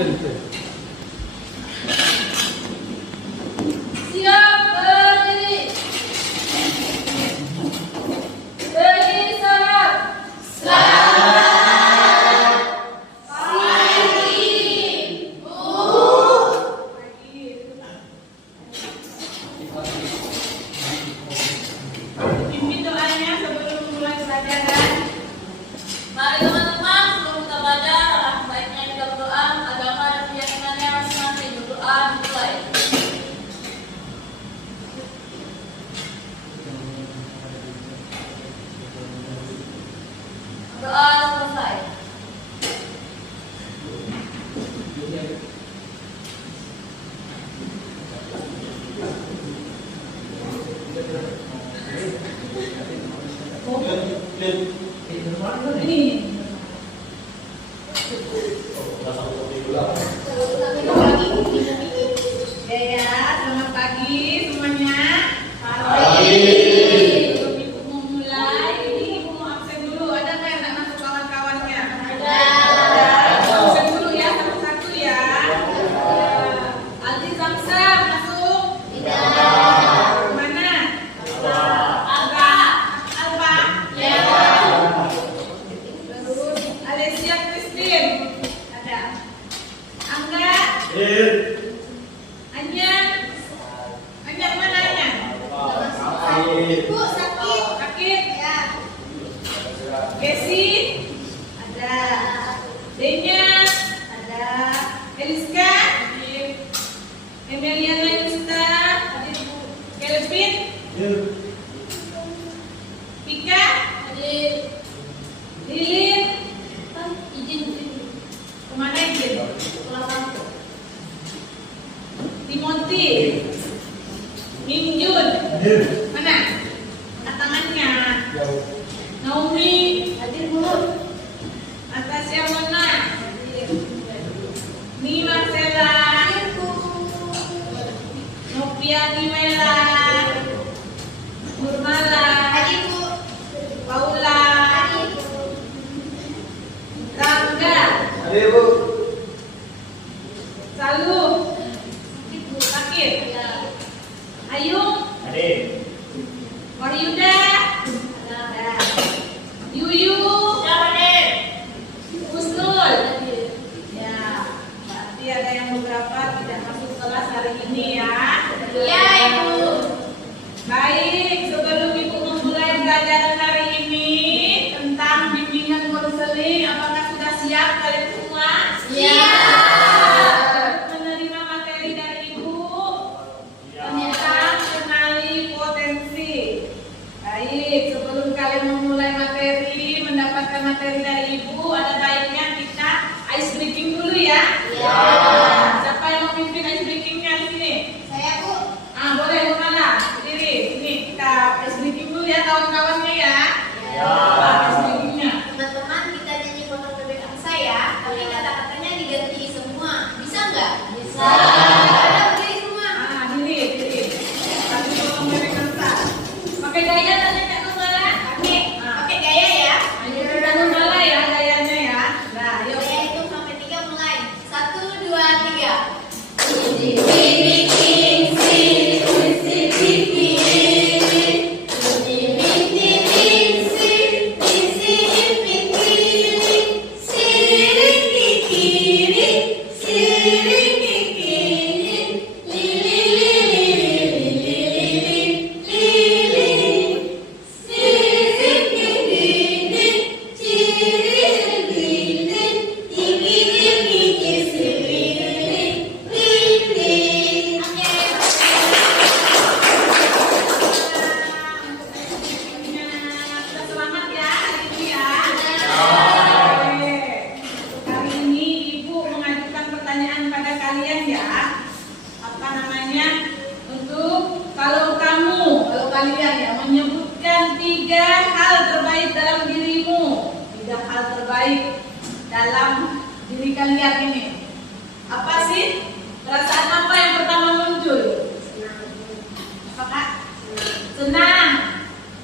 Siap berdiri. Berdiri salam. Selamat pagi, Bu. Pimpin doanya sebelum mulai pelajaran. Mari teman-teman, sebelum kita belajar, alangkah baiknya kita berdoa. Agama dan keyakinannya masing-masing. Berdoa mulai. Doa selesai. Ya, selamat pagi semuanya. Pagi. Sebelum Ibu mau mulai, ini Ibu mau absen dulu. Ada nggak yang nggak masuk kawan-kawannya? Ada. Absen dulu ya, satu-satu ya. Aldi Zamsam masuk? Tidak. Mana? Alba. Alba? Ya. Terus Alessia Christine? Ada. Angga? Anyak mana Anyak? Ibu sakit. Sakit? Ya. Kesi? Ada. Denya? Ada. Eliska? Emiliana Yusta? Kelvin? Pika? Lilin? Izin. Kemana izin? Timothy, Minjun, mana? Angkat tangannya. Naomi, hadir dulu. Natasha Mona, Ni Marcella, Novia Nimela, Nurmala, Paula, Rangga, Salu. Sakit. Ayu. Wahyuda. Yuyu. Husnul. Ya. Berarti ada yang beberapa tidak masuk kelas hari ini ya. Iya, Ibu. Baik, sebelum Ibu memulai pelajaran hari ini tentang bimbingan konseling, apakah sudah siap kalian semua? Siap. Baik, sebelum kalian memulai materi, mendapatkan materi dari Ibu, ada baiknya kita ice breaking dulu ya. Iya. Siapa yang mau pimpin ice breakingnya di sini? Saya, Bu. Boleh, Bu Mala. Berdiri. Ini kita ice breaking dulu ya kawan-kawannya ya. Iya. Ice breakingnya. Teman-teman, kita nyanyi potong bebek angsa ya, tapi kata-katanya diganti semua. Bisa nggak? Bisa. Berdiri semua. Diri. Kasih potong bebek angsa. Pakai gaya tadi Kak Nurmala? Pakai gaya ya. Ayo Kak Nurmala ya gayanya ya. Nah, yuk. Saya hitung sampai 3 mulai. 1, 2, 3. kalian ya menyebutkan 3 hal terbaik dalam dirimu, 3 hal terbaik dalam diri kalian ini. Apa sih? Perasaan apa yang pertama muncul? Apakah? Senang.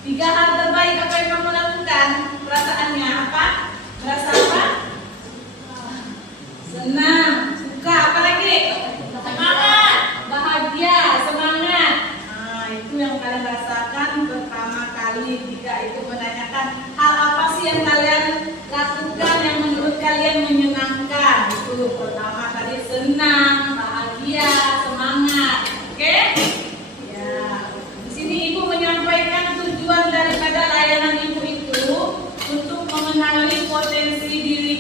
3 hal terbaik apa yang kamu lakukan? Perasaannya apa? Merasa apa? Senang.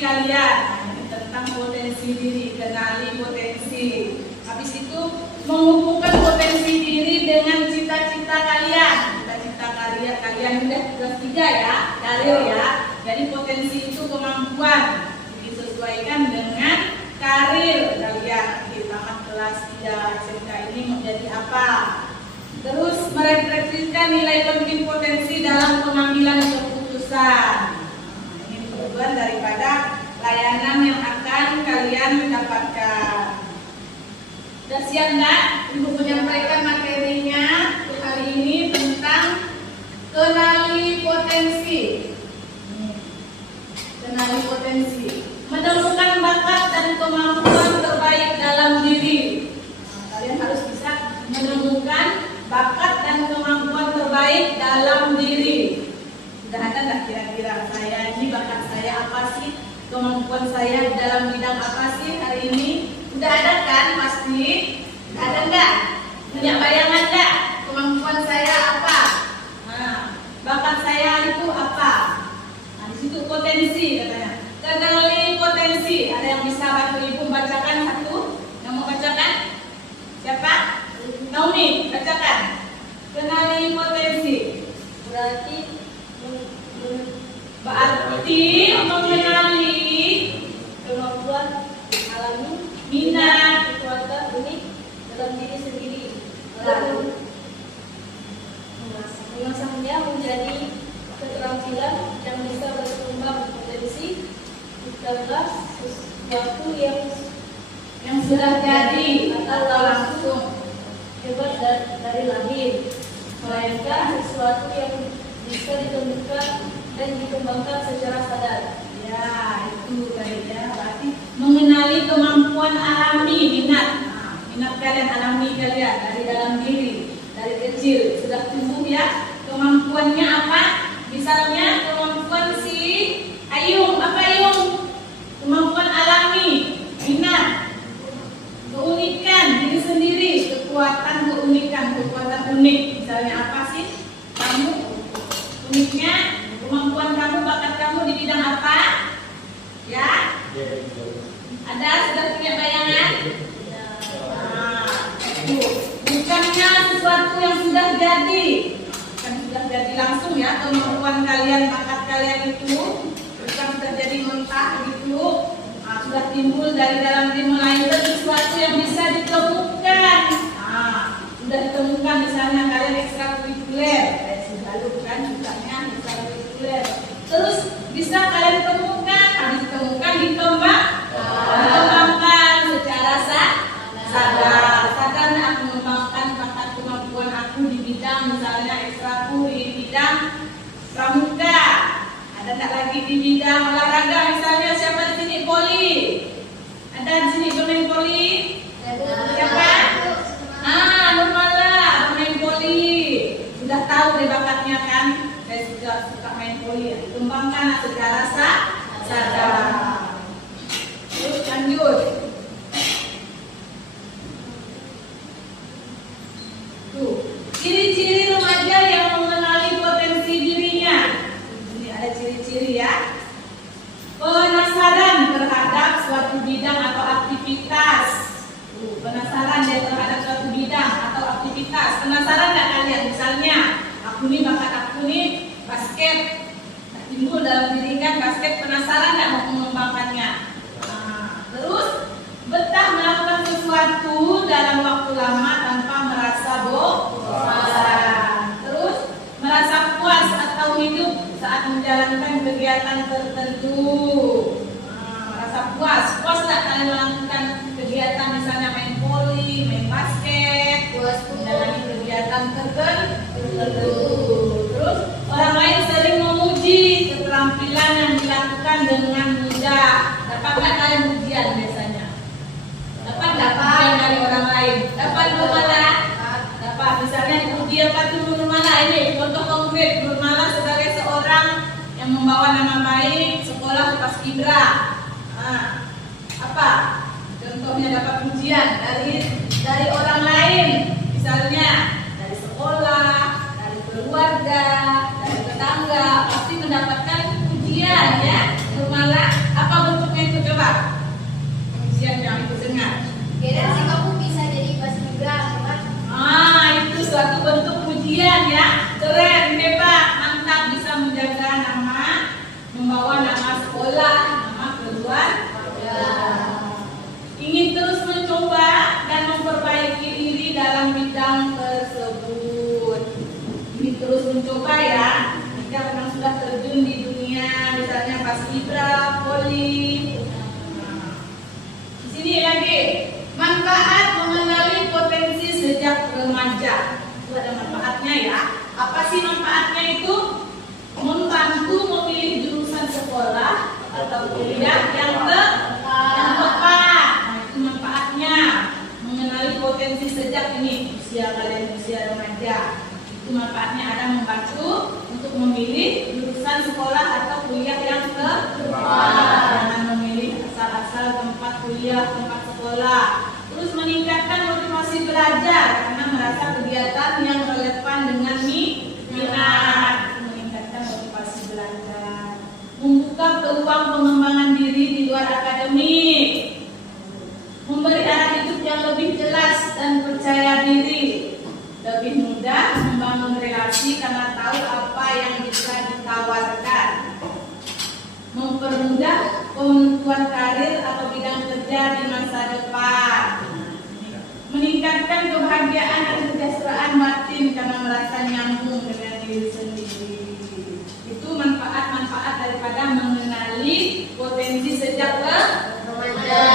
kalian. Nah, ini tentang potensi diri, kenali potensi. Habis itu menghubungkan potensi diri dengan cita-cita kalian. Cita-cita kalian udah kelas 3 ya, karir ya. Jadi potensi itu kemampuan disesuaikan dengan karir kalian di tamat kelas 3 SMK ini menjadi apa. Terus merefleksikan nilai penting potensi dalam pengambilan keputusan. Ini tujuan daripada layanan yang akan kalian dapatkan. Sudah siap nggak? Ibu menyampaikan materinya untuk hari ini tentang kenali potensi. Kenali potensi. Menemukan bakat dan kemampuan terbaik dalam diri. Kalian harus bisa menemukan bakat dan kemampuan terbaik dalam diri. Sudah ada nggak kira-kira saya ini bakat saya apa sih? Kemampuan saya dalam bidang apa sih hari ini? Sudah ada kan pasti? Ada nggak? Punya bayangan nggak? Kemampuan saya apa? Nah, bakat saya itu apa? Nah, di situ potensi katanya. Kenali potensi. Ada yang bisa bantu ibu bacakan satu? Yang mau bacakan? Siapa? Naomi, bacakan. Kenali potensi. Berarti mengenali kemampuan alami, minat, kekuatan unik dalam diri sendiri, lalu mengasahnya menjadi keterampilan yang bisa berkembang potensi bukanlah sesuatu yang sudah jadi atau langsung hebat dari lahir, melainkan sesuatu yang bisa ditemukan dan dikembangkan secara sadar. Ya, itu tadi ya, berarti mengenali kemampuan alami, minat. Nah, minat kalian, alami kalian dari dalam diri, dari kecil sudah tumbuh ya. Kemampuannya apa? Misalnya kemampuan si Ayung, apa Ayung? Kemampuan alami, minat, keunikan diri sendiri, kekuatan keunikan, kekuatan unik. Misalnya apa sih? Kamu uniknya, kemampuan kamu, bakat kamu di bidang apa? Ya? Ada sudah punya bayangan? Nah, itu bukannya sesuatu yang sudah jadi, bukan sudah jadi langsung ya kemampuan kalian, bakat kalian itu bukan sudah jadi mentah gitu. Nah, sudah timbul dari dalam diri, melainkan sesuatu yang bisa ditemukan. Nah, sudah ditemukan misalnya kalian ekstrakurikuler, bukan misalnya ekstrakurikuler. Terus bisa kalian temukan, habis ditemukan dikembangkan secara sadar. Sadar aku mengembangkan bakat kemampuan aku di bidang misalnya ekstrakur di bidang pramuka. Ada tak lagi di bidang olahraga misalnya siapa di sini poli? Ada di sini pemain poli? Siapa? Nurmala pemain poli. Sudah tahu deh bakatnya kan? Saya suka main poli. Kembangkan secara sadar. Terus lanjut. Tuh, ciri-ciri remaja yang mengenali potensi dirinya. Ini ada ciri-ciri ya. Penasaran terhadap suatu bidang atau aktivitas. Penasaran dia terhadap suatu bidang atau aktivitas. Penasaran nggak kalian? Misalnya, aku nih bakat aku nih basket. Timbul dalam diri kan basket, penasaran nggak mau mengembangkannya? Nah, terus betah melakukan sesuatu dalam waktu lama tanpa merasa bosan. Terus merasa puas atau hidup saat menjalankan kegiatan tertentu. Merasa puas nggak kalian melakukan kegiatan misalnya main voli, main basket, menjalani kegiatan tertentu. Terus orang lain sering memuji keterampilan yang dilakukan dengan mudah. Dapat nggak kalian pujian biasanya? Dapat pujian dari orang lain? Dapat Nurmala? Dapat. Misalnya dipuji apa tuh Nurmala? Ini contoh konkret. Nurmala sebagai seorang yang membawa nama baik sekolah paskibra. Apa? Contohnya dapat pujian dari orang lain. Misalnya dari sekolah, dari keluarga, dari tetangga, pasti mendapatkan pujian ya. Nurmala, apa bentuknya itu coba? Siang yang ikut dengar. Kira sih kamu bisa jadi paskibra, kan? Itu suatu bentuk pujian ya. Keren, hebat, mantap, bisa menjaga nama, membawa nama sekolah, nama keluarga. Ingin terus mencoba dan memperbaiki diri dalam bidang tersebut. Ingin terus mencoba ya. Jika memang sudah terjun di dunia, misalnya paskibra, poli. Di sini lagi, manfaat mengenali potensi sejak remaja. Itu ada manfaatnya ya. Apa sih manfaatnya itu? Membantu memilih jurusan sekolah atau kuliah yang tepat. Nah, itu manfaatnya. Mengenali potensi sejak ini usia kalian usia remaja. Itu manfaatnya ada membantu untuk memilih jurusan sekolah atau kuliah yang tepat. Jangan memilih asal-asal tempat kuliah, tempat sekolah. Terus meningkatkan motivasi belajar karena merasa kegiatan yang relevan dengan minat. Meningkatkan motivasi belajar. Membuka peluang pengembangan diri di luar akademik. Memberi arah hidup yang lebih jelas dan percaya diri. Lebih mudah membangun relasi karena tahu apa yang bisa ditawarkan. Mempermudah penentuan karir atau bidang kerja di masa depan. Meningkatkan kebahagiaan dan kesejahteraan batin karena merasa nyambung dengan diri sendiri. Itu manfaat-manfaat daripada mengenali potensi sejak remaja.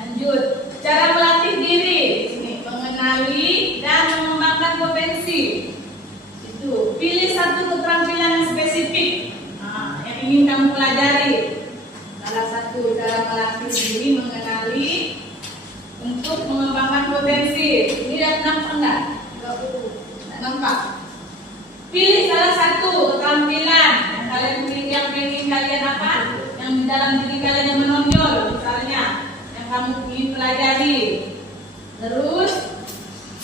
Lanjut, cara melatih diri. Ini mengenali dan mengembangkan potensi. Itu pilih satu keterampilan yang spesifik yang ingin kamu pelajari. Salah satu cara melatih diri mengenali untuk mengembangkan potensi. Ini lihat nampak enggak? Enggak nampak. Pilih salah satu keterampilan yang kalian pilih, yang ingin kalian apa? Yang di dalam diri kalian yang menonjol, misalnya yang kamu ingin pelajari. Terus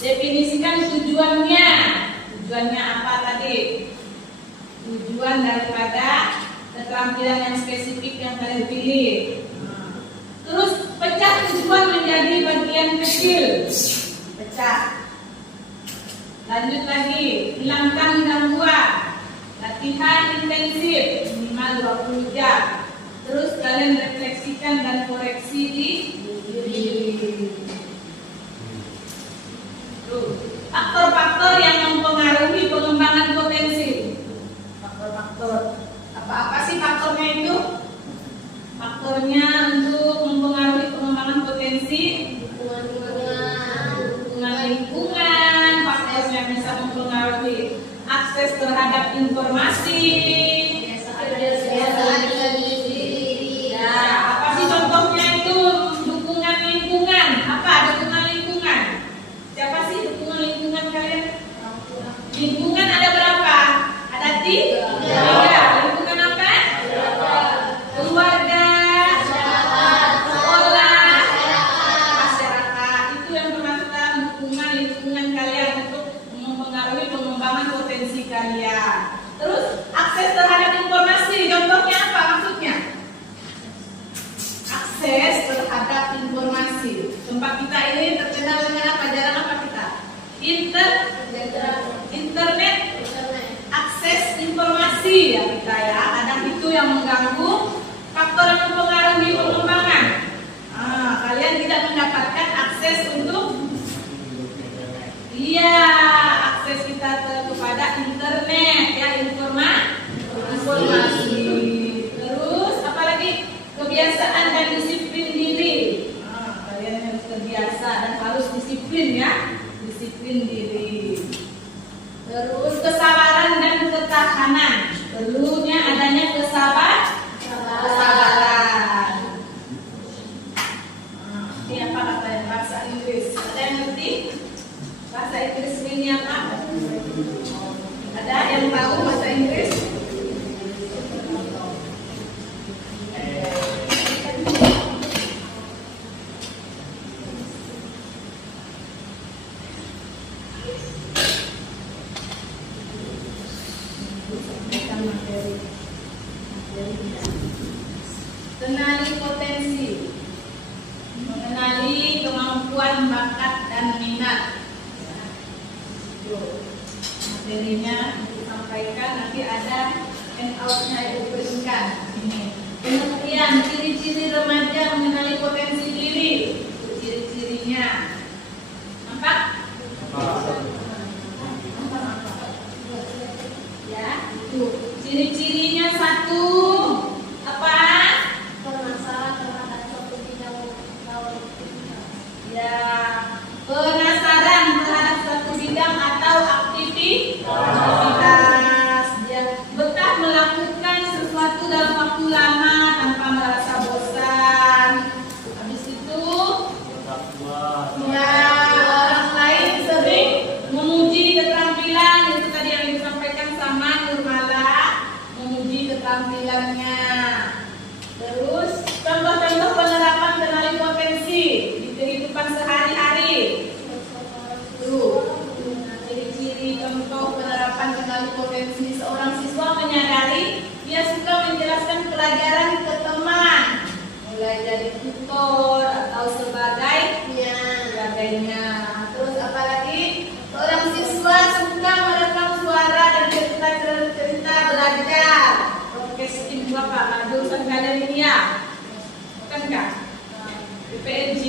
definisikan tujuannya. Tujuannya apa tadi? Tujuan daripada keterampilan yang spesifik yang kalian pilih. Terus pecah tujuan menjadi bagian kecil. Pecah. Lanjut lagi, hilangkan gangguan. Latihan intensif minimal 20 jam. Terus kalian refleksikan dan koreksi di diri. Faktor-faktor yang mempengaruhi pengembangan potensi. Faktor-faktor. Apa-apa sih faktornya itu? Faktornya untuk mempengaruhi pengembangan potensi. Dukungan lingkungan. Faktor yang bisa mempengaruhi akses terhadap informasi. Apa sih contohnya itu? Dukungan lingkungan. Apa dukungan lingkungan? Siapa sih dukungan lingkungan kalian? Lingkungan ada berapa? Ada 3. Lingkungan apa? Keluarga, sekolah, masyarakat. Itu yang termasuk dalam dukungan lingkungan kalian untuk mempengaruhi pengembangan potensi kalian. Terus akses terhadap informasi. Contohnya apa maksudnya? Akses terhadap informasi. Tempat kita ini terkenal dengan apa? Jarang apa kita? Internet. Akses informasi ya kita ya. Kadang itu yang mengganggu. Faktor yang mempengaruhi pengembangan. Kalian tidak mendapatkan akses untuk akses kita kepada internet ya, informasi. Terus apalagi kebiasaan dan disiplin diri. Kalian harus terbiasa dan harus disiplin ya, disiplin diri. Terus kesabaran dan ketahanan. Perlunya adanya kesabaran. Ini apa katanya bahasa Inggris? Ada yang ngerti? Bahasa Inggris ini apa? Ada yang tahu bahasa Inggris? materi. Kenali potensi, mengenali kemampuan, bakat, dan minat. Materinya disampaikan, nanti ada handout-nya Ibu berikan. Ini. Kemudian ciri-ciri remaja mengenali potensi diri, ciri-cirinya. Nampak? Ya, itu. Ciri-cirinya satu, apa? Penasaran terhadap suatu bidang Ya, penasaran terhadap suatu bidang atau aktivitas. Dia betah melakukan sesuatu dalam waktu lama tanpa merasa bosan. Habis itu, ya, orang lain sering memuji keterampilan. Itu tadi yang disampaikan sama Nurmala, memuji keterampilannya. Terus contoh-contoh penerapan kenali potensi di kehidupan sehari-hari. Tuh, ciri-ciri contoh penerapan kenali potensi. Seorang siswa menyadari dia suka menjelaskan pelajaran ke teman, mulai dari tutor atau sebagainya. Terus apalagi seorang siswa suka merekam suara dan cerita belajar. Broadcasting Bapak, jurusan Akademia, bukankah? PPNG.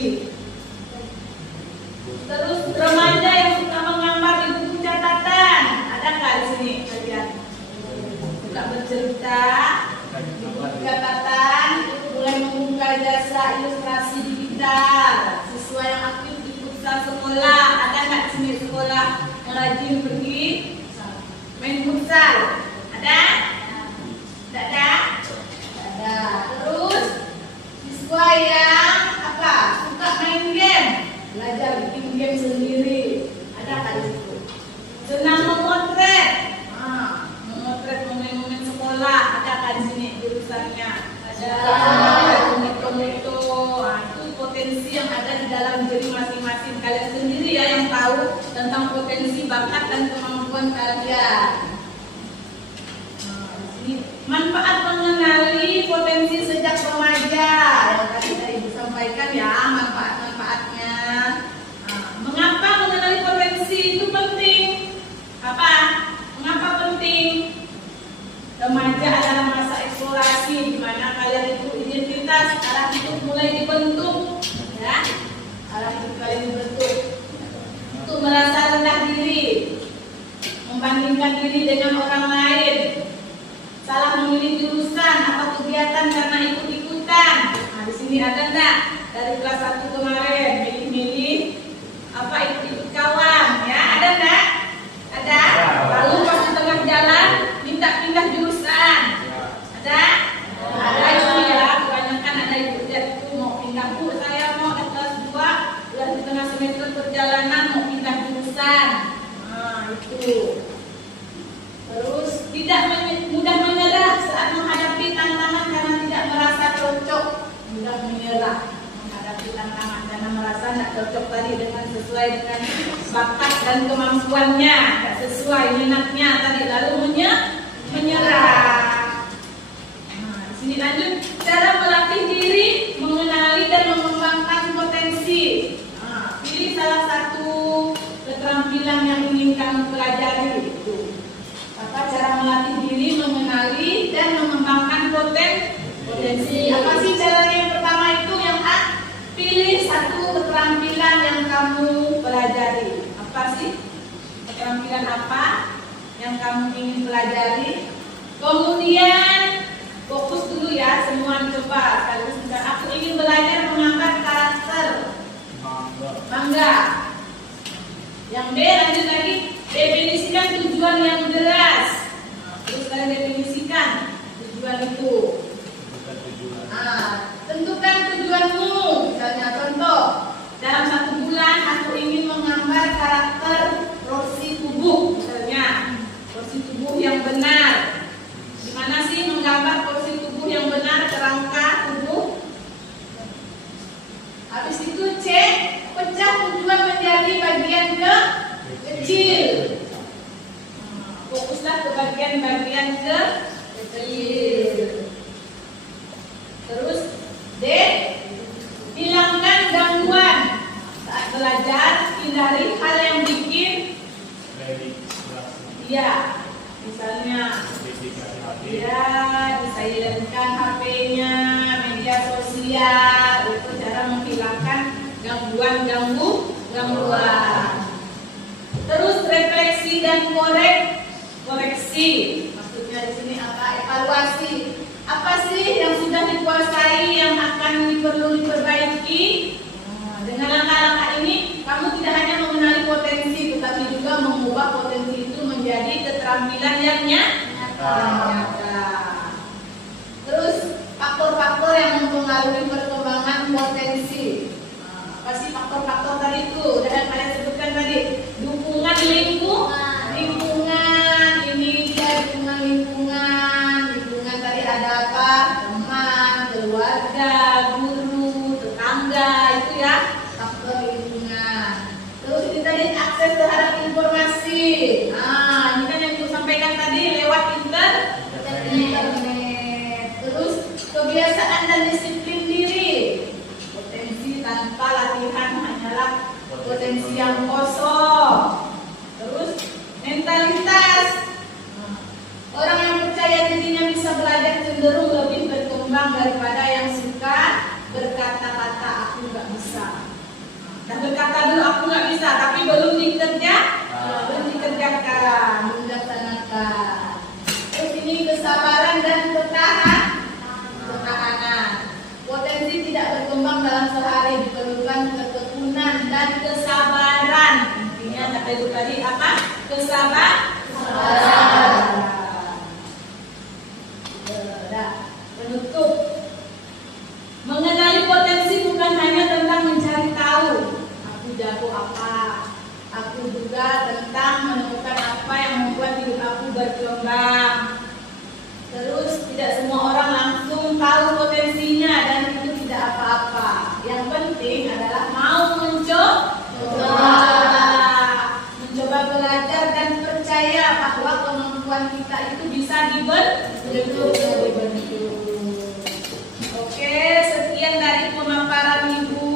Terus remaja yang suka menggambar di buku catatan, ada nggak di sini kalian? Suka bercerita di buku catatan, mulai membuka jasa ilustrasi digital. Siswa yang aktif di futsal sekolah, ada nggak di sini sekolah yang rajin pergi main futsal? Ada? Tidak ada? Ada. Terus siswa yang apa? Suka main game, belajar bikin game sendiri. Ada kan di situ? Senang memotret. Memotret momen-momen sekolah. Ada kan di sini jurusannya? Ada. Foto-foto. Itu potensi yang ada di dalam diri masing-masing. Kalian sendiri ya yang tahu tentang potensi, bakat, dan kemampuan kalian. Manfaat mengenali potensi sejak remaja yang tadi saya Ibu sampaikan ya, manfaat-manfaatnya. Mengapa mengenali potensi itu penting? Apa? Mengapa penting? Remaja adalah masa eksplorasi di mana kalian itu identitas, arah hidup mulai dibentuk, ya. Arah hidup kalian dibentuk. Untuk merasa rendah diri, membandingkan diri dengan orang lain, salah memilih jurusan atau kegiatan karena ikut-ikutan. Nah, di sini ada enggak dari kelas 1 kemarin milih-milih apa ikut kawan, ya? Ada enggak? Ada. Lalu pas di tengah jalan minta pindah jurusan. Ada? Ada itu ya, kebanyakan ada itu mau pindah Bu, saya mau ke kelas 2, udah di tengah semester perjalanan mau pindah jurusan. Nah, itu. Terus tidak mudah menyerah saat menghadapi tantangan karena tidak merasa cocok. Mudah menyerah menghadapi tantangan karena merasa tidak cocok tadi dengan sesuai dengan bakat dan kemampuannya, tidak sesuai minatnya tadi, lalu menyerah. Nah, di sini lanjut cara melatih diri mengenali dan mengembangkan potensi. Nah, pilih salah satu keterampilan yang ingin kamu pelajari. Itu cara melatih diri mengenali dan mengembangkan potensi. Apa sih caranya? Yang pertama itu yang A, pilih satu keterampilan yang kamu pelajari. Apa sih keterampilan apa yang kamu ingin pelajari? Kemudian fokus dulu ya, semua coba sekaligus. Aku ingin belajar mengangkat karakter bangga. Yang B, lanjut lagi, definisikan tujuan yang jelas. Terus kalian definisikan tujuan itu. Tentukan tujuanmu. Misalnya contoh, dalam 1 bulan aku ingin menggambar karakter porsi tubuh. Misalnya porsi tubuh yang benar. Gimana sih menggambar porsi tubuh yang benar, kerangka tubuh? Habis itu C, pecah tujuan menjadi bagian kecil. Fokuslah ke bagian cerpen bagian kecil. Terus D, hilangkan gangguan saat belajar, hindari hal yang bikin misalnya disilentkan HP-nya, media sosial, itu cara menghilangkan gangguan. Terus refleksi dan koreksi. Maksudnya di sini apa? Evaluasi. Apa sih yang sudah dikuasai yang akan perlu diperbaiki? Dengan langkah-langkah ini, kamu tidak hanya mengenali potensi, tetapi juga mengubah potensi itu menjadi keterampilan yang nyata. Terus faktor-faktor yang mempengaruhi perkembangan potensi. Apa sih faktor-faktor tadi itu? Udah kalian sebutkan tadi. Dukungan lingkungan. Ini dia dukungan lingkungan. Lingkungan tadi ada apa? Teman, keluarga, guru, tetangga, itu ya faktor lingkungan. Terus ini tadi akses terhadap informasi. Ini kan yang ibu sampaikan tadi lewat internet. Terus kebiasaan dan disiplin diri. Potensi tanpa latihan hanyalah potensi yang kosong. Terus mentalitas. Orang yang percaya dirinya bisa belajar cenderung lebih berkembang daripada yang suka berkata-kata aku nggak bisa. Dan berkata dulu aku nggak bisa, tapi belum dikerjakan, belum dilaksanakan. Terus ini kesabaran dan ketahanan. Potensi tidak berkembang dalam sehari, diperlukan ketekunan dan kesabaran. Intinya kata itu tadi apa? Kesabaran. Penutup. Mengenali potensi bukan hanya tentang mencari tahu aku jago apa, aku juga tentang menemukan apa yang membuat hidup aku berkembang. Terus tidak semua orang langsung tahu potensinya dan itu tidak apa-apa. Yang penting adalah mau mencoba belajar dan percaya bahwa kemampuan kita itu bisa dibentuk. Oke, sekian dari pemaparan Ibu.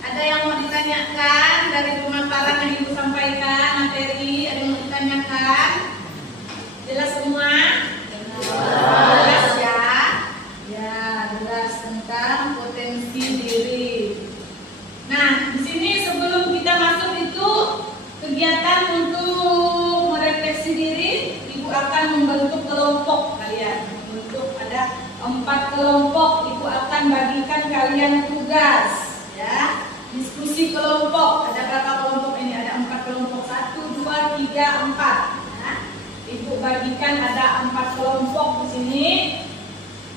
Ada yang mau ditanyakan dari pemaparan yang Ibu sampaikan, materi? Ada yang mau ditanyakan? Jelas semua? Jelas ya? Ya, jelas tentang potensi diri. Nah, di sini sebelum kita masuk itu kegiatan untuk merefleksi diri, Ibu akan membentuk kelompok kalian. Ada 4 kelompok, Ibu akan bagikan kalian tugas, ya. Diskusi kelompok. Ada berapa kelompok ini? Ada 4 kelompok. 1, 2, 3, 4. Ya. Ibu bagikan ada 4 kelompok di sini.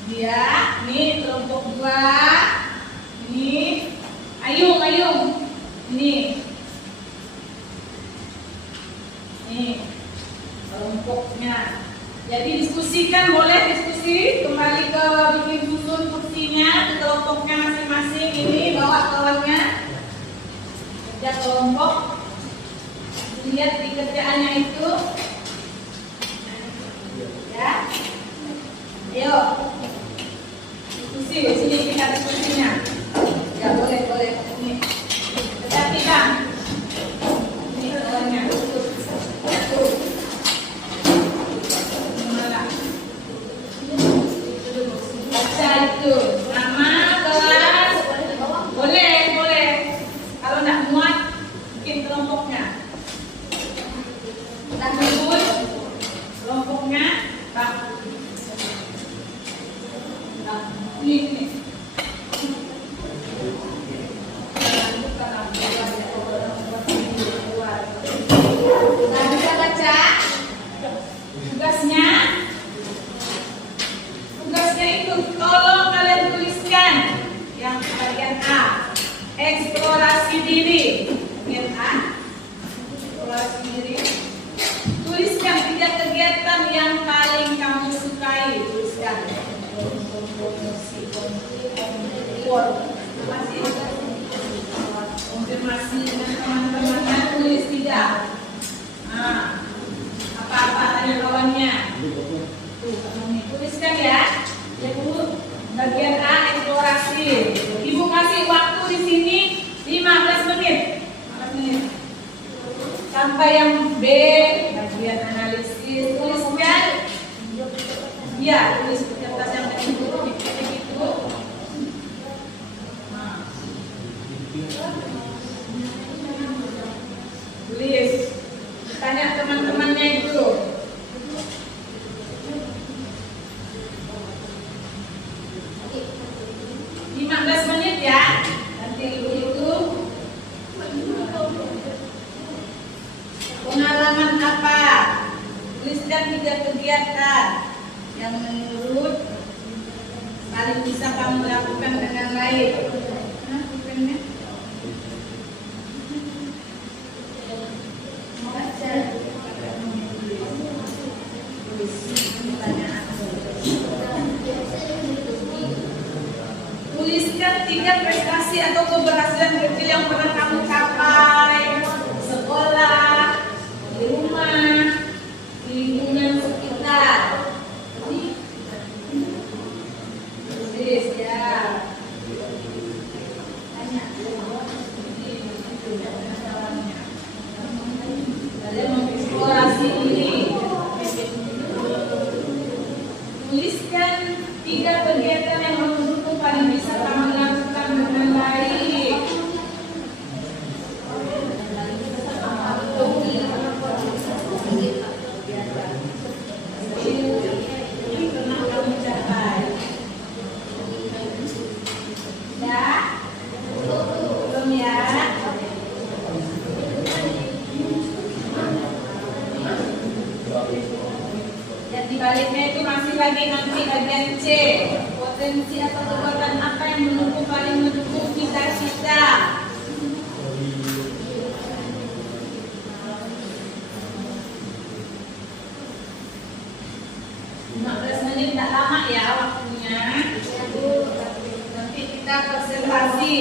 Ya, ini kelompok 2. Ini Ayung. Ini kelompoknya. Jadi diskusikan, boleh diskusi, kembali ke bikin susun kursinya, ke kelompoknya masing-masing. Ini bawa kawannya, kerja kelompok, lihat di kerjaannya itu, ya. Ayo, diskusi, di sini kita diskusinya. Ya boleh. Ini, hati-hati Bang. Ini kawannya, tuh. Baca itu nama kelas, boleh. Kalau tidak muat bikin kelompoknya. Dan buat kelompoknya, Bang. Ini. Nah, bisa baca tugasnya. Tugasnya itu tolong kalian tuliskan yang bagian A, eksplorasi diri. Bagian A, eksplorasi diri. Tuliskan 3 kegiatan yang paling kamu sukai. Tuliskan. Konfirmasi dengan teman-teman, tulis 3. Apa-apa tanya kawan. Iya, tulis di kertas yang itu, diketik itu. Nah. Tulis. Tanya teman-temannya itu. 15 menit ya. Nanti ibu itu pengalaman apa? Tuliskan 3 kegiatan yang menurut paling bisa kamu lakukan dengan baik. Nah, bukannya? Baca. Tulis pertanyaan. Tuliskan 3 prestasi atau keberhasilan kecil yang pernah kamu capai, sekolah, di rumah, di lingkungan sekitar. Tulis ya. Tanya. Kalian mengeksplorasi diri. Tuliskan 3 kegiatan yang menurutmu paling bisa kamu lakukan dengan baik. Yang pernah kamu capai. Ya, belum ya. Dan dibaliknya itu masih lagi nanti bagian C. Potensi atau kekuatan apa yang menurutmu paling mendukung cita-cita? Menit tak lama ya waktunya. Nanti kita observasi.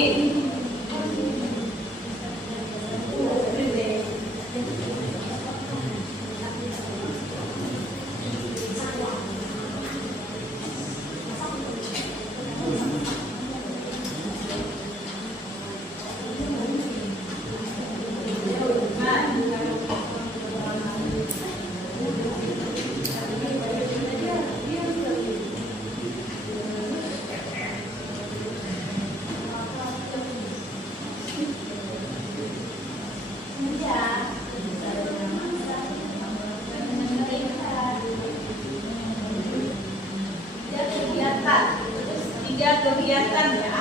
Tiga kegiatan ya.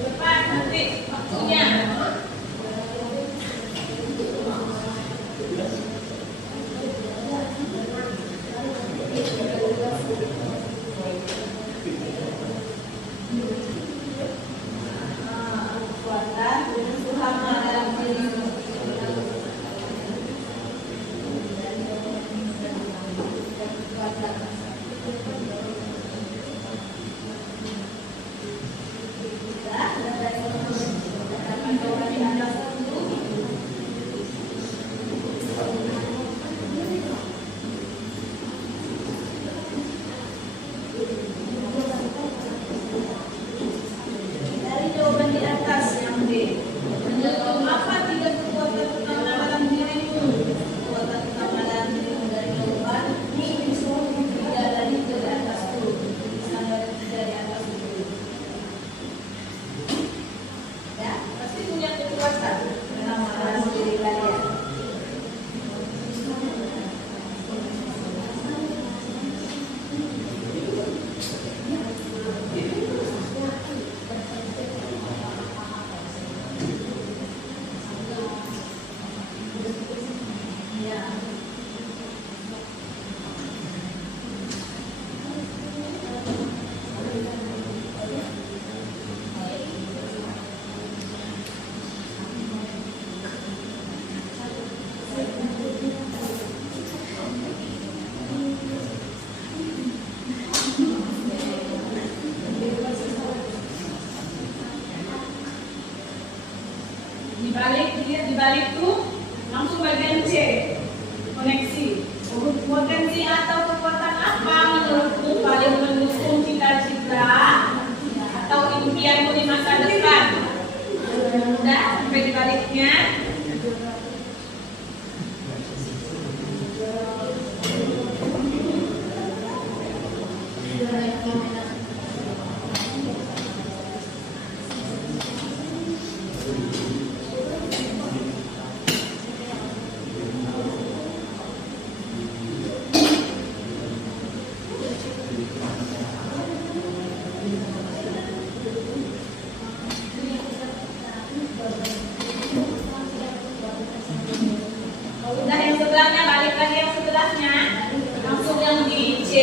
Cepat nanti waktunya. Kekuatan Tuhan dalam dirimu. Dari jawaban di atas yang D. Menurut apa 3 kekuatan utama dalam dirimu? Kekuatan utama dalam dirimu dari jawaban ini semua 3 dari atas dulu. Sama dari atas dulu. Ya, pasti punya kekuatan dalam diri kalian. Di balik tuh langsung bagian C, koneksi. Potensi atau kekuatan apa menurutmu paling mendukung cita-cita atau impianmu di masa depan? Udah sampai di baliknya. lagi yang sebelahnya, langsung yang di C.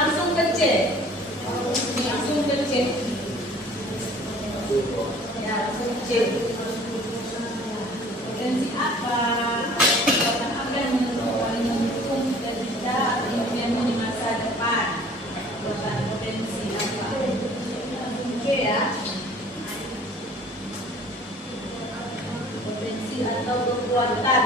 Langsung ke C. Langsung ke C. Ya, langsung ke C. Potensi apa? Kekuatan apa yang paling mendukung cita-cita atau impianmu di masa depan? Kekuatan potensi apa? Oke ya. Potensi atau kekuatan.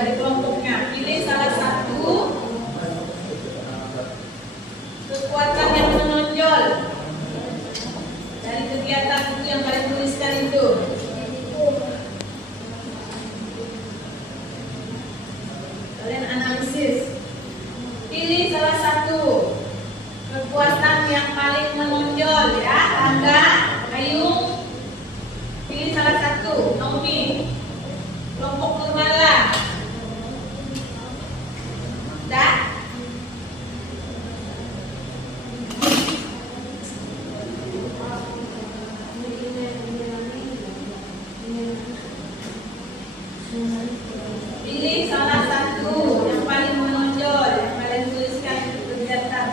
dari kelompoknya. Pilih salah satu kekuatan yang menonjol dari kegiatan itu yang kalian tuliskan itu. Kalian analisis. Pilih salah satu kekuatan yang paling menonjol ya. Angga, Ayu, pilih salah satu. Naomi, kelompok Nurmala. Dah? Pilih salah satu yang paling menonjol yang kalian tuliskan di kegiatan.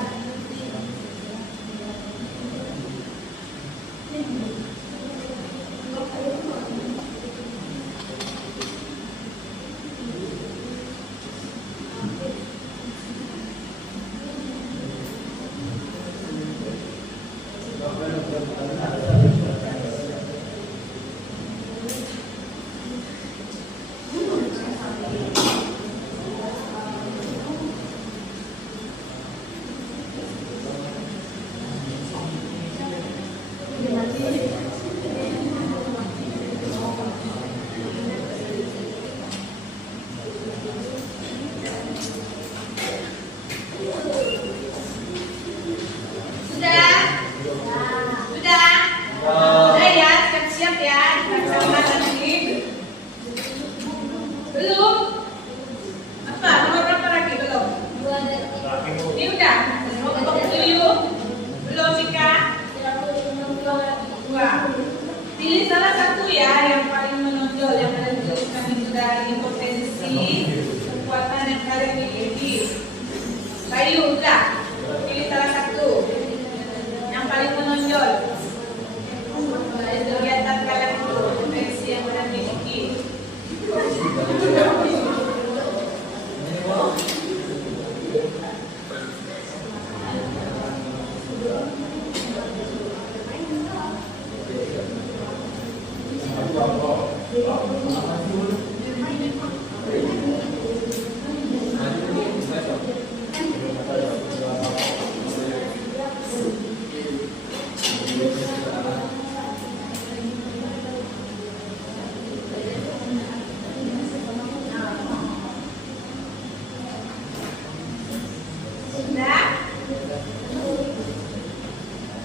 Sudah? Sudah? Udah ya, siap-siap ya. Dibacakan lagi. Belum? Apa? Nomor berapa lagi? Belum? Ini udah? Kelompok 7? Belum, Mika? 2. Pilih salah satu ya yang paling menonjol yang kalian tuliskan itu dari potensi kekuatan yang kalian miliki. Bayu, udah? Pilih salah satu yang paling menonjol dari kegiatan kalian itu, potensi yang kalian miliki. Sudah?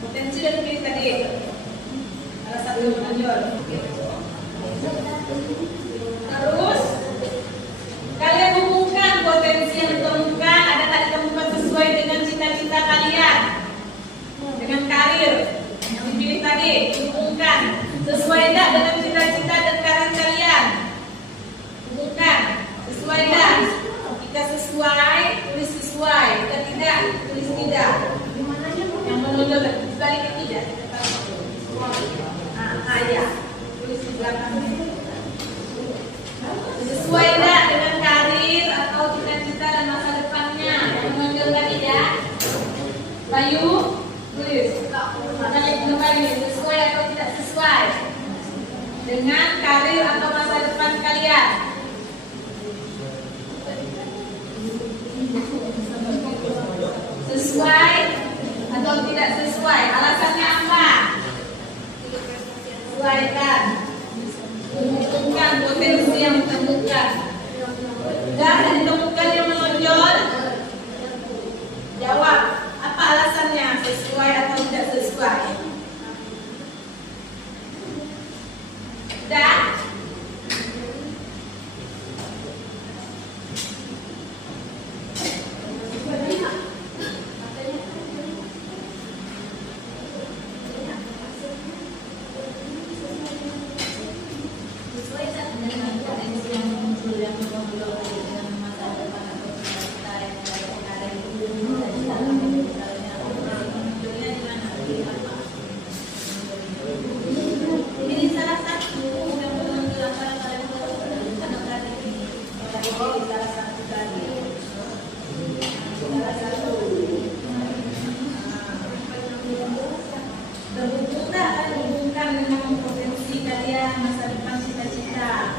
Potensi dan pilih tadi. Salah satu yang menonjol. Terus kalian hubungkan potensi yang ditemukan, ada tak ditemukan sesuai dengan cita-cita kalian, dengan karir yang dipilih tadi. Hubungkan sesuai tidak dengan cita-cita dan karir kalian. Hubungkan sesuai tidak. Jika sesuai, tulis sesuai. Jika tidak, tulis tidak. Yang menonjol dibalik tidak. Ya, tulis di belakang. Sesuai tidak dengan karir atau cita-cita dan masa depannya. Yang menonjol tadi ya. Bayu, tulis. Kembali sesuai atau tidak sesuai dengan karir atau masa depan kalian. Sesuai atau tidak sesuai, alasannya apa? Sesuaikan, menentukan potensi yang ditemukan. Sudah ditemukan yang menonjol? Jawab, apa alasannya? Sesuai atau tidak sesuai? Sudah? Masa depan cita-cita,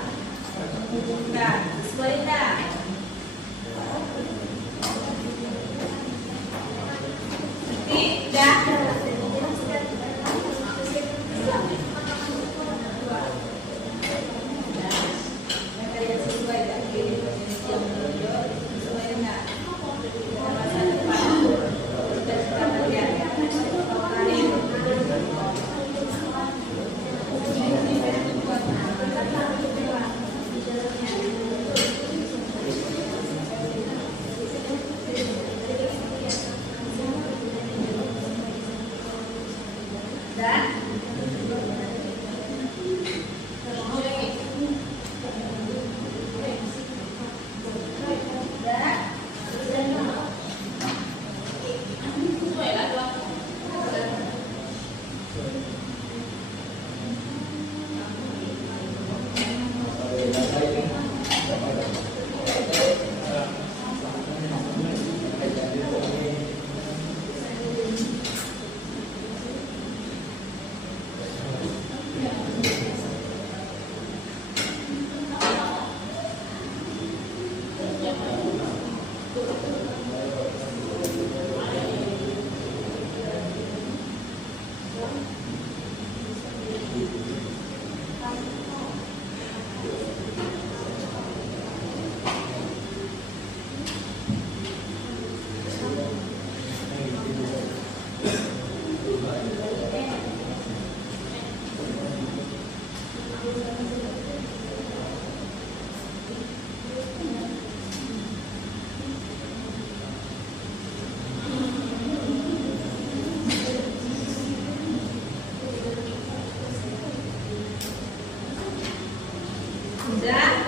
hubungkan, sesuai tak?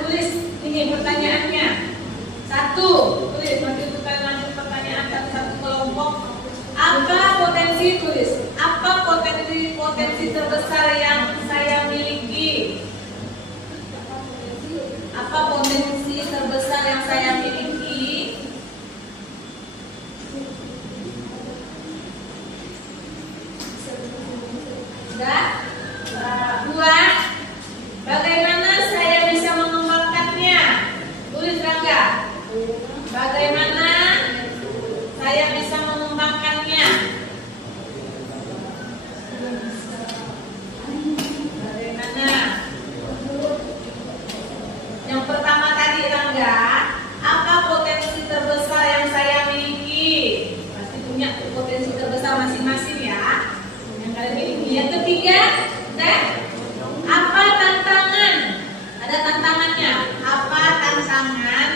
tulis ini pertanyaannya. Satu, tulis maju pertanyaan satu kelompok. Apa potensi tulis? Apa potensi terbesar yang saya miliki? Apa potensi terbesar yang saya miliki? Sudah? Dua, bagaimana saya bisa mengembangkannya? Tulis Rangga. Bagaimana saya bisa mengembangkannya? Bagaimana? Yang pertama tadi Rangga, apa potensi terbesar yang saya miliki? Pasti punya potensi terbesar masing-masing ya. Yang kalian miliki. Yang ketiga, apa tantangan? Ada tantangannya. Apa tantangan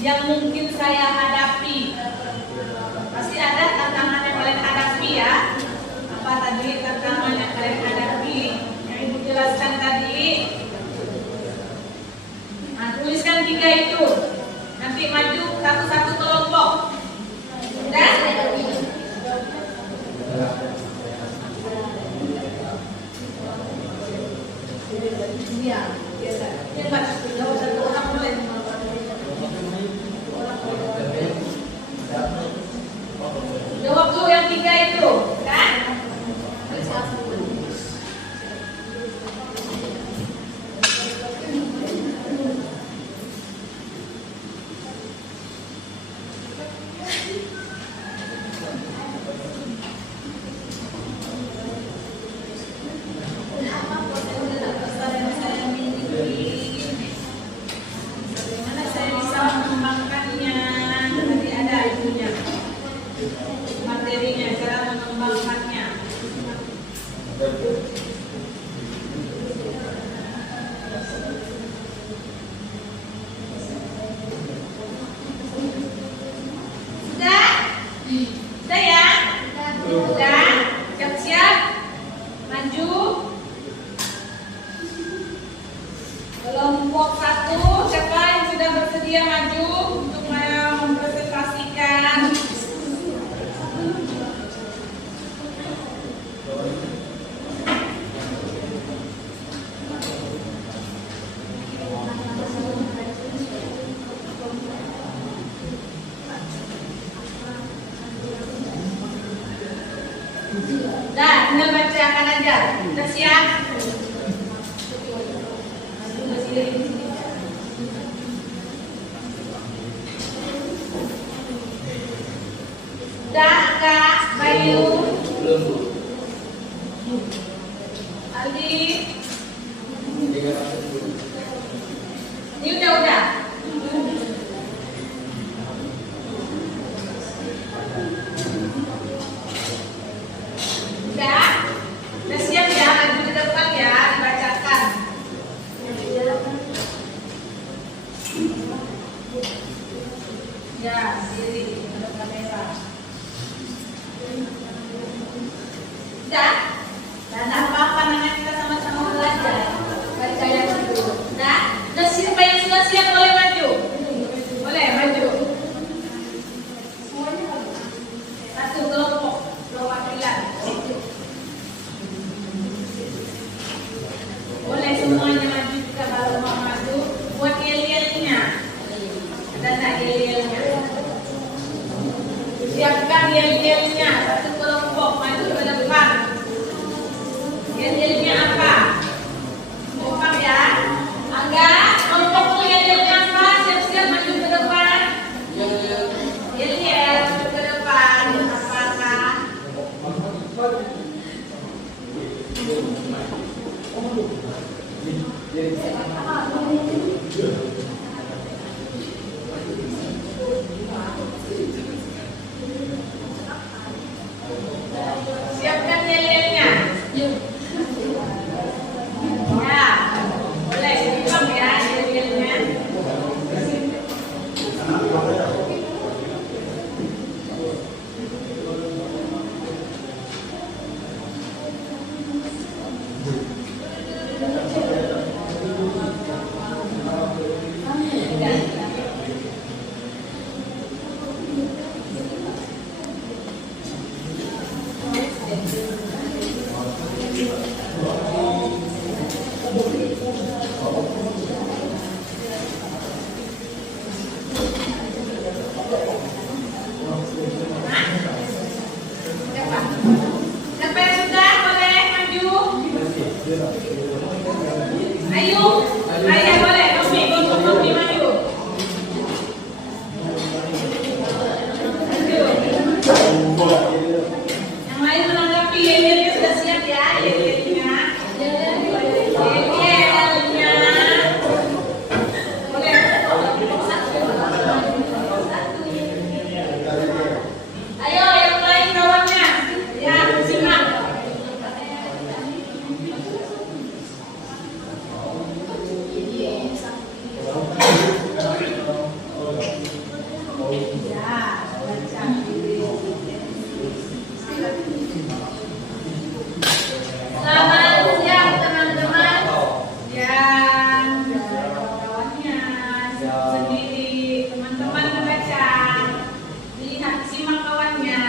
yang mungkin saya hadapi? Pasti ada tantangan yang kalian hadapi ya. Apa tadi tantangan yang kalian hadapi? Yang Ibu jelaskan tadi. Nah, tuliskan 3 itu. Nanti maju satu-satu kelompok. Sudah? Iya, biasa. Cepat, jawab satu orang boleh. Jawab tuh yang 3 itu, kan? Bagaimana saya bisa mengembangkannya? Tadi ada itunya. Materinya, cara mengembangkannya. Sudah? Sudah ya? Sudah? Siap-siap? Maju. Kelompok 1, siapa yang sudah bersedia maju untuk mempresentasikan? Dah, tinggal bacakan aja. Sudah siap? Dah, Kak, Bayu, Aldi. Ini udah. Udah siap ya, maju di depan ya, dibacakan. Ya, diri ada kamera. Udah? Dan apa-apa namanya kita sama-sama belajar. Baca yang itu. Udah siapa yang sudah siap boleh maju? Boleh maju. Satu kelompok perwakilan. Boleh semuanya maju juga kalau mau maju. Buat yel-yelnya. Ada tak yel-yelnya? Siapkan yel-yelnya. Satu kelompok maju ke depan. Yel-yelnya apa? Depan ya. Angga, kelompokmu yel-yelnya apa? Siap-siap maju ke depan. Yel-yel maju ke depan. Apakah? Siapkan yel-yelnya. Ya, boleh siapkan ya yel-yelnya. Siapa yang sudah boleh maju? Ayo, ayah boleh. Nomi maju. Yang lain menanggapi Yeli sudah siap ya, Yelinya. Yelinya. Boleh. Ayo yang lain kawannya. Ya, simak. Ya, baca. Selamat siang teman-teman yang kawan-kawannya sendiri, teman-teman membaca, lihat simak kawannya.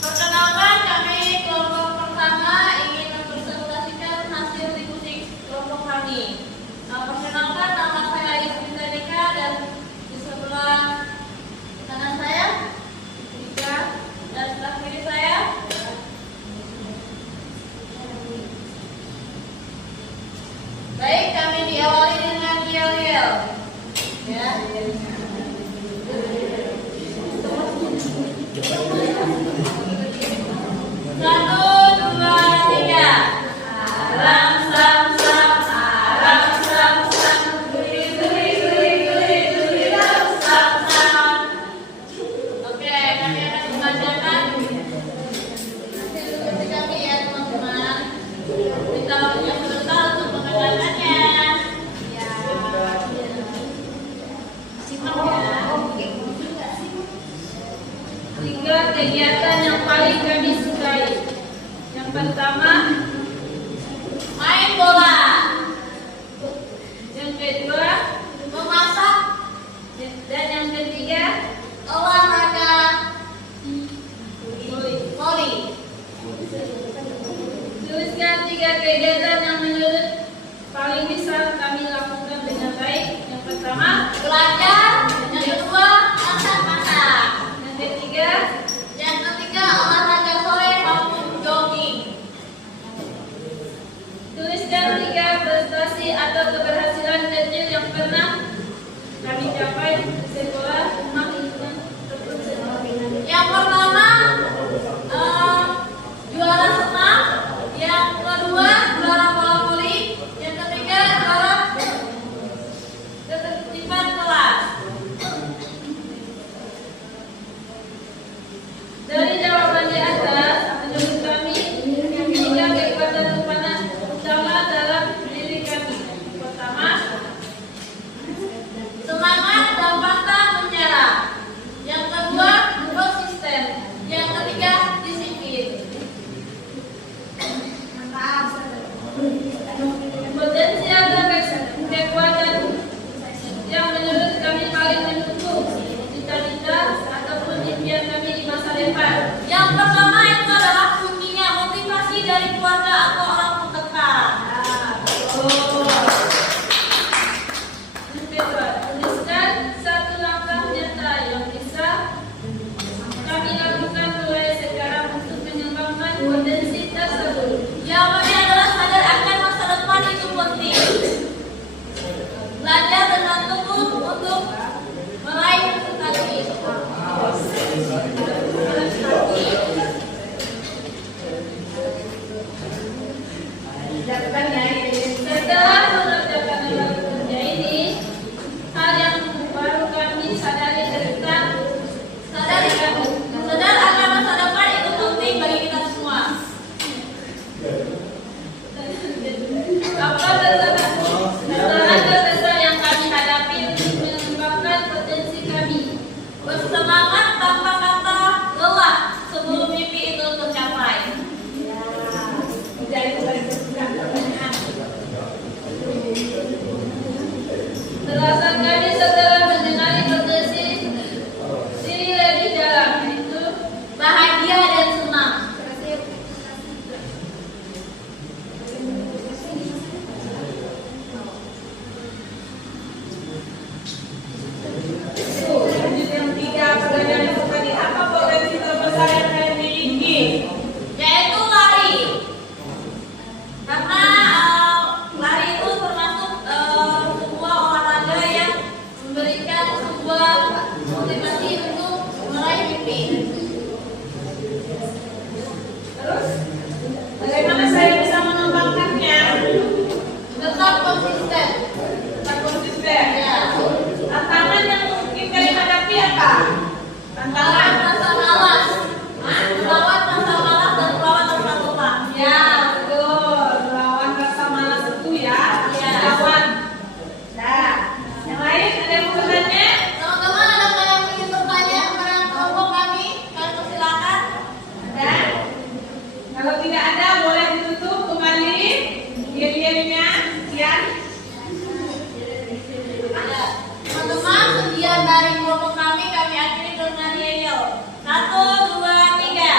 Perkenalkan, kami kelompok pertama ingin mempresentasikan hasil diskusi kelompok kami. Perkenalkan, nama saya Yusrita Dika dan di sebelah kanan saya Dika dan sebelah kiri saya. Baik, kami diawali dengan yel-yel. Ya. 1, 2, 3. Aram sam sam, aram sam sam, guri guri guri guri guri ram sam sam. Oke, kami akan membacakan hasil diskusi kami ya teman-teman. Kita punya sebentar untuk mengenalkannya. Ya, simak ya. 3 kegiatan yang paling kami sukai. Yang pertama, main bola. Yang kedua, memasak. Dan yang ketiga, olahraga voli. Tuliskan 3 kegiatan yang menurut paling bisa kami lakukan dengan baik. Yang pertama, belajar. Yang kedua, masak-masak. Yang ketiga, olahraga sore maupun jogging. Tuliskan 3 prestasi atau keberhasilan kecil yang pernah kami capai di sekolah, rumah, lingkungan, ataupun sekolah. Yang pertama, juara senam. Yang kedua, juara bola voli. Yang ketiga, juara ketertiban kelas. Dari jawaban di atas, menurut kami, 3 kekuatan utama dalam diri kami. Pertama, semangat dan pantang menyerah. Yang kedua, konsisten. Yang ketiga, disiplin. Potensial dan kekuatan yang menurut kami paling mendukung cita-cita ataupun impian kami di masa depan. Yang pertama itu adalah kuncinya motivasi dari keluarga atau orang terdekat. Yang kedua, tuliskan 1 langkah nyata yang bisa kami lakukan mulai sekarang untuk mengembangkan potensi tersebut. Yang pertama adalah sadar akan masa depan itu penting. Belajar dengan tekun untuk meraih prestasi. Setelah mengerjakan hal kerja ini, hal yang baru kami sadari tentang sadar akan masa depan itu penting bagi kita semua. Apa tantangan terbesar yang kami hadapi untuk mengembangkan potensi kami? Bersemangat tanpa kata lelah sebelum mimpi itu tercapai. Kalau tidak ada boleh ditutup kembali yel-yelnya, ya. Teman-teman, sekian dari kelompok kami akhiri dengan yel. 1, 2, 3.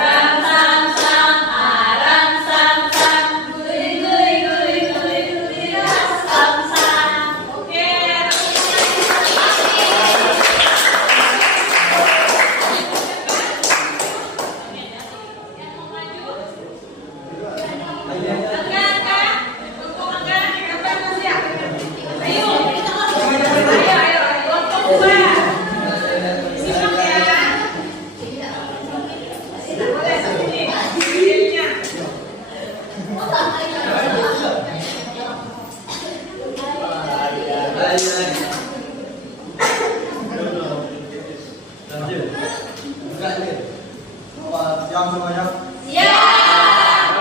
Arang sam sam, arang sam sam, guri guri guri guri guri sam sam. Oke. Yang mau maju? Angkat. Kelompok angkat, angkat terus ya. Ayo. Ayo. Kelompok 2. Simak ya. Boleh sini. Yelnya. Siang semuanya. Ya.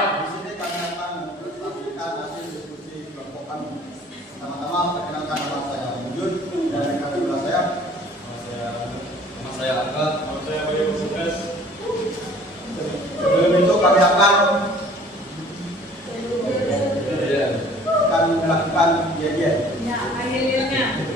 Di sini kami akan menyampaikan hasil diskusi kelompok kami. Pertama-tama perkenalkan nama saya Munjun dan rekan sebelah saya. Nama saya Angga. Nama saya Bayu Sukses. Sebelum itu kami akan melakukan yel-yel. Ya, yel-yelnya. Gitu.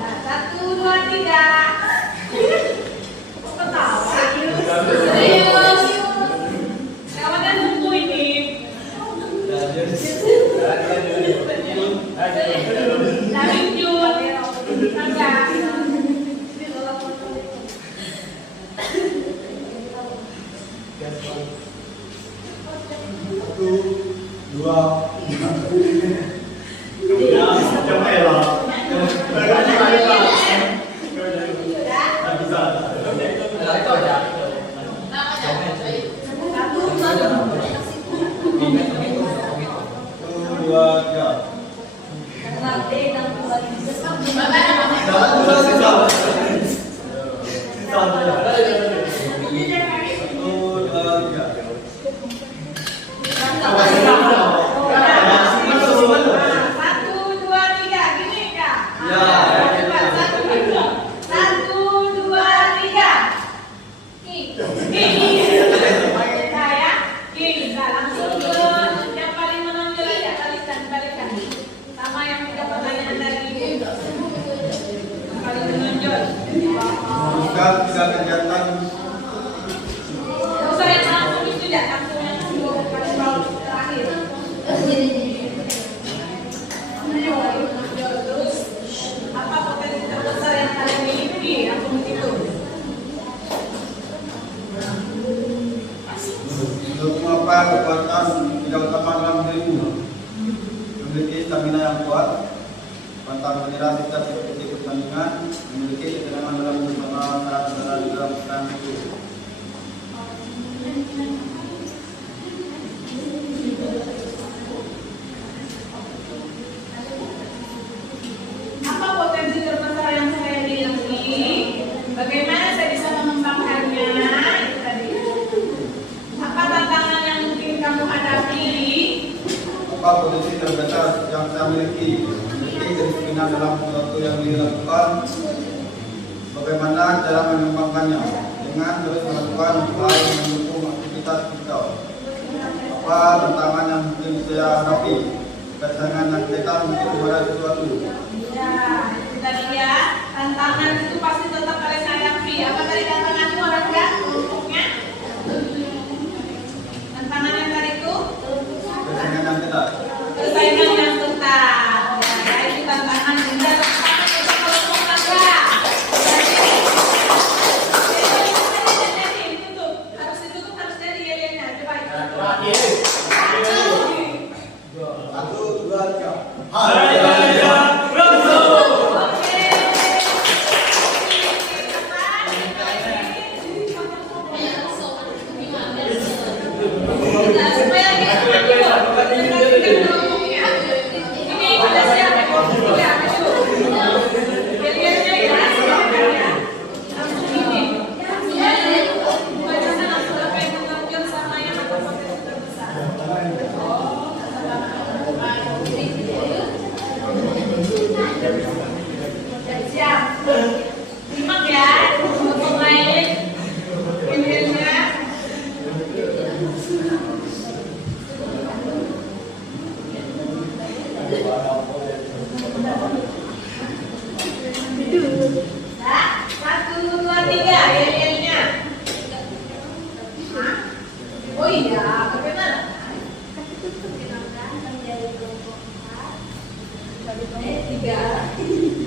Nah, 1, 2, 3. Kok ketawa? Serius. Kawan kan nunggu ini. Lanjut. Angkat. 1, 2, 3 kegiatan. Usah yang langsung itu ya, langsung yang kasih bau terakhir. Terus apa potensi terbesar yang kalian miliki? Langsung begitu. Untuk mengapa kekuatan tidak utama dalam dirimu? Memiliki stamina yang kuat, pantang menyerah setiap ikuti pertandingan, memiliki ketenangan dalam bersama saat berada di dalam pertandingan itu. Apa potensi terbesar yang saya miliki? Bagaimana saya bisa mengembangkannya? Itu tadi. Apa tantangan yang mungkin kamu hadapi? Apa potensi terbesar yang saya miliki? Memiliki kedisiplinan dalam sesuatu yang dilakukan. Bagaimana cara mengembangkannya? Dengan terus melakukan upaya yang mendukung aktivitas kita. Apa tantangan yang mungkin saya hadapi? Kesenangan yang kita mungkin kepada sesuatu. Ya, itu tadi ya. Tantangan itu pasti tetap kalian hadapi. Apa tadi tantanganmu ada enggak? Kelompoknya? Tantangan yang tadi itu? Kesenangan yang kita. Persaingan yang ketat. Ya, itu tantangan juga. Tantangan itu kelompok tangga. Jadi, ditutup. Harus ditutup, harus jadi yel-yelnya. Coba itu. 1, 2, 3. Nah, 1, 2, 3, yel-yelnya. Hah? Oh iya, bagaimana? Tiga.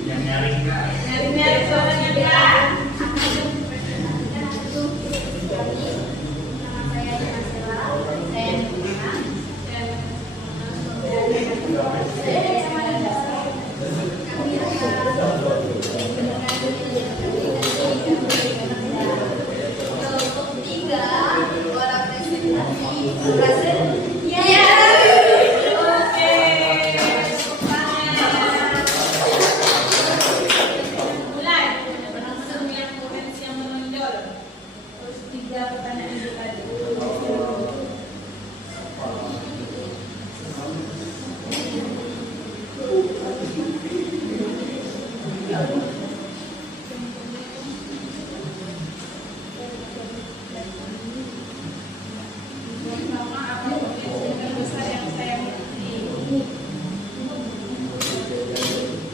Nyari-nyari suaranya Kak.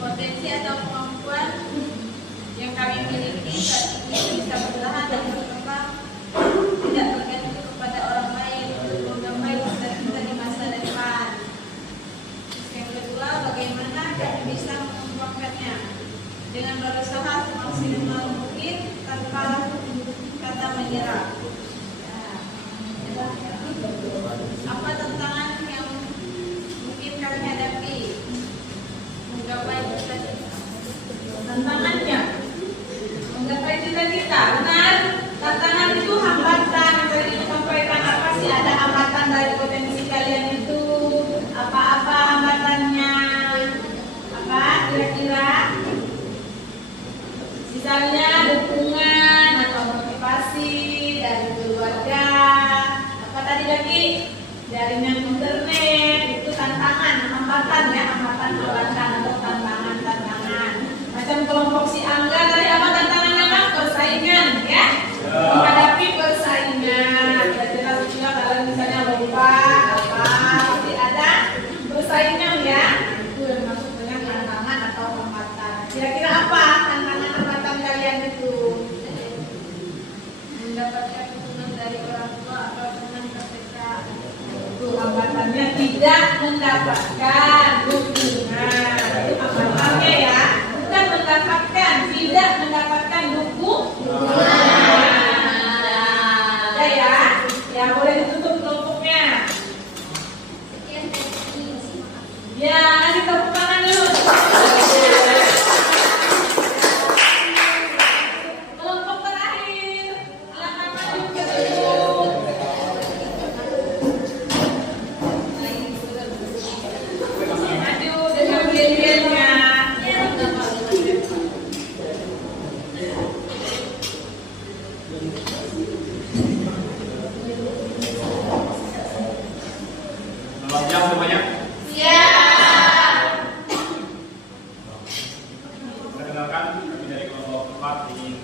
Potensi atau kemampuan yang kami miliki saat ini bisa bertahan dan berkembang, tidak tergantung kepada orang lain untuk menggapai cita-cita di masa depan. Yang kedua, bagaimana kami bisa mengembangkannya dengan berusaha semaksimal mungkin tanpa kata menyerah. Apa tantangan yang mungkin kami hadapi menggapai cita-cita? Tantangannya menggapai cita-cita, benar? Tantangan itu hambatan yang tadi disampaikan. Apa sih ada hambatan dari potensi kalian itu? Apa-apa hambatannya? Apa kira-kira? Misalnya dukungan atau motivasi dari keluarga. Apa tadi lagi? Jaringan internet. Itu tantangan, hambatan ya, hambatan atau tantangan. Macam kelompok si Angga tadi apa tantangannya Bang? Persaingan ya. Menghadapi persaingan. Jelas juga kalau misalnya lomba apa pasti ada persaingan ya. Itu yang masuk dengan tantangan atau hambatan. Kira-kira apa tantangan hambatan kalian itu? Mendapatkan dukungan dari orang tua atau teman terdekat. Itu hambatannya tidak mendapatkan dukungan. Itu hambatannya ya. Bukan mendapatkan, tidak mendapatkan dukungan. Ada ya? Ya boleh ditutup kelompoknya. Ya, kasih tepuk tangan dulu. Kelompok terakhir, silakan maju ke depan. Maju dengan yel-yelnya. Selamat siang semuanya. Perkenalkan, kami dari kelompok 4 ingin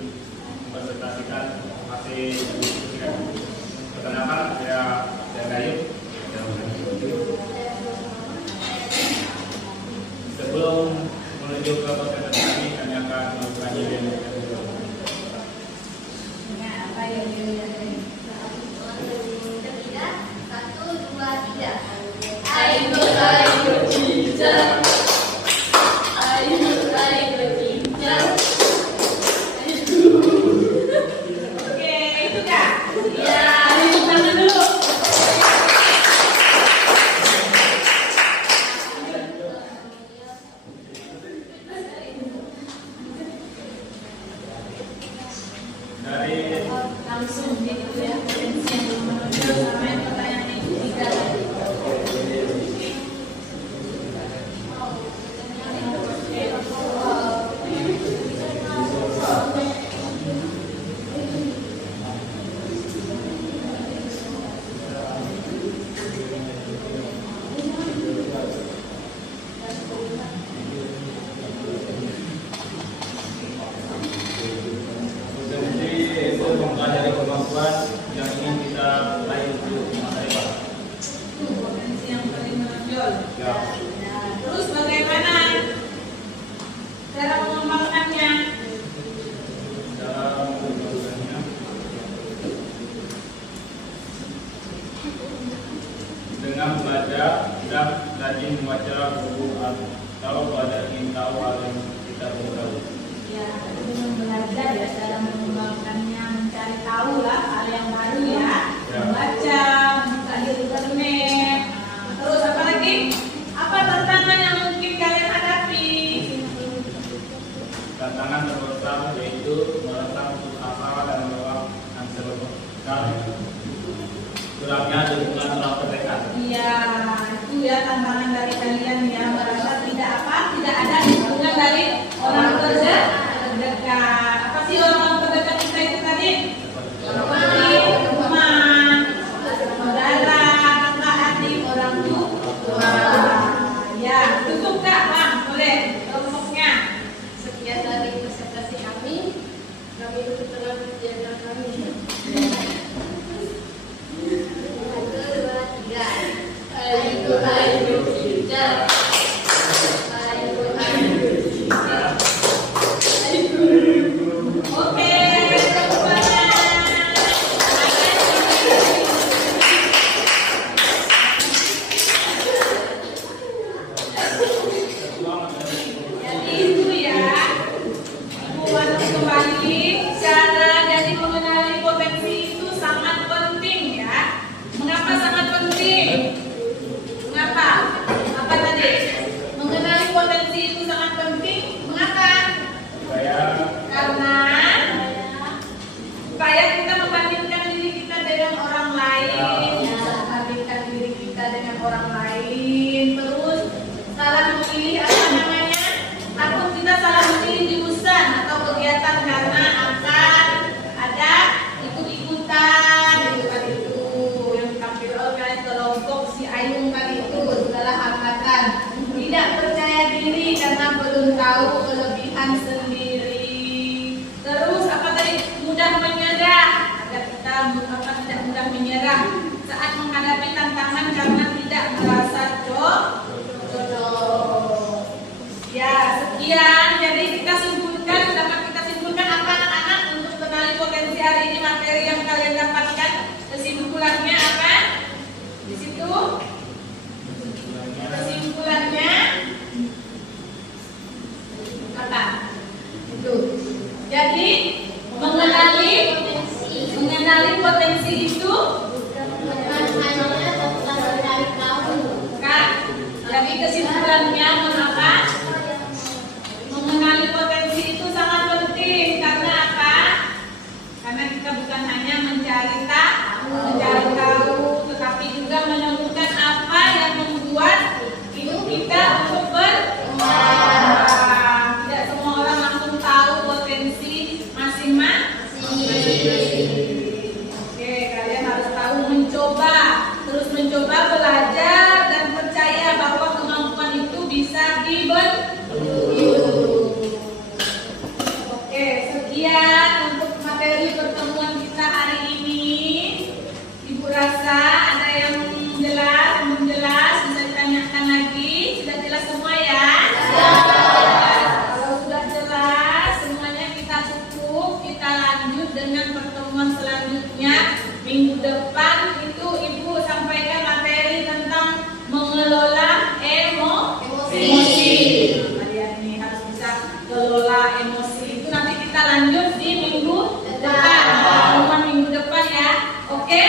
mempresentasikan hasil diskusi. Perkenalkan, saya Gayut. Sebelum menuju ke presentasi ini, kami akan melakukan yel-yel. Ya, apa yel-yelnya? Oke, itu Kak. Ya, tepuk tangan dulu. Dari Langsung gitu ya. Sampai pertanyaan yang ketiga tadi. itu mempelajari tahu belajar ingin tahu hal yang kita belum tahu. Ya, dengan belajar ya, dalam mengembangkannya, mencari tahu lah hal yang baru ya, Ya. membaca, membuka di internet. Terus apa lagi? Apa tantangan yang mungkin kalian hadapi? Tantangan terbesar yaitu merekam hafal dan menjawab answer gelapnya dukungan orang terdekat. Iya, itu ya tantangan dari kalian ya, merasa tidak ada dukungan dari orang terdekat. Apa sih orang terdekat kita itu tadi? Teman, saudara, kakak, adik, orang tua. Ya, cukup Kak, Bang, boleh kelompoknya. Sekian dari presentasi kami telah menjaga kami. 1, 2, 3. Ayo kita. Oke, tepuk tangan. Jadi itu ya, Ibu Wati kembali. Cara jadi mengenali potensi itu sangat penting ya. Mengapa sangat penting? Mengapa? Apa tadi? Mengenali potensi itu sangat penting. Mengapa? Karena supaya kita membandingkan diri kita dengan orang lain, membandingkan diri kita dengan orang lain, terus salah memilih apa namanya? Takut kita salah memilih jurusan atau kegiatan karena akan ada ikut-ikutan itu yang ditampil oleh kelompok si Ayung tadi itu segala hambatan, tidak percaya diri karena belum tahu kelebihan sendiri. Terus apa tadi? Mudah menyerah, agar kita tidak mudah menyerah saat menghadapi tantangan karena tidak merasa jodoh. Ya, sekian. Jadi kita simpulkan, dapat kita simpulkan apa anak-anak untuk mengenali potensi hari ini, materi yang kalian dapatkan. Kesimpulannya apa? Di situ kesimpulannya apa? Itu. Jadi mengenali potensi itu Kak. Jadi kesimpulannya mengapa? Mengenali potensi itu sangat penting karena apa? Karena kita bukan hanya mencari tahu, tetapi juga menemukan apa yang membuat hidup kita untuk berkembang. Tidak semua orang langsung tahu potensi masing-masing. Oke, kalian harus tahu terus mencoba belajar dan percaya bahwa kemampuan itu bisa dibentuk. Oke, sekian untuk materi pertemuan kita hari ini. Ibu rasa ada yang belum jelas bisa ditanyakan lagi. Sudah jelas semua ya? Kalau sudah jelas semuanya kita cukup, kita lanjut dengan pertemuan selanjutnya. Minggu depan itu Ibu sampaikan materi tentang mengelola emosi. Kalian ini harus bisa kelola emosi. Itu nanti kita lanjut di minggu depan. Pertemuan minggu depan ya. Oke?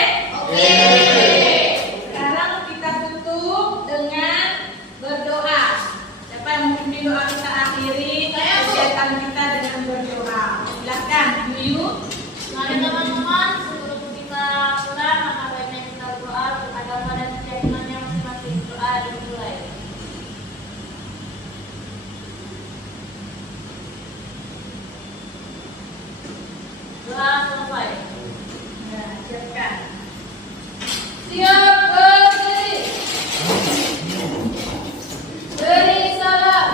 Sekarang kita tutup dengan berdoa. Siapa yang mau pimpin doa kita akhiri kegiatan kita dengan berdoa? Silakan, Yuyu. Mari teman-teman, sebelum kita pulang, maka baiknya kita berdoa kepada dan keyakinannya masing-masing. Doa dimulai. Doa selesai. Nah, siapkan. Siap berdiri. Beri salam.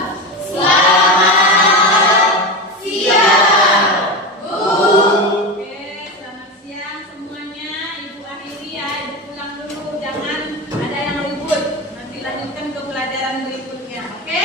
Selamat siang, Bu. Oke, selamat siang semuanya. Ibu akhiri ya, Ibu pulang dulu. Jangan ada yang ribut. Nanti lanjutkan ke pelajaran berikutnya. Oke?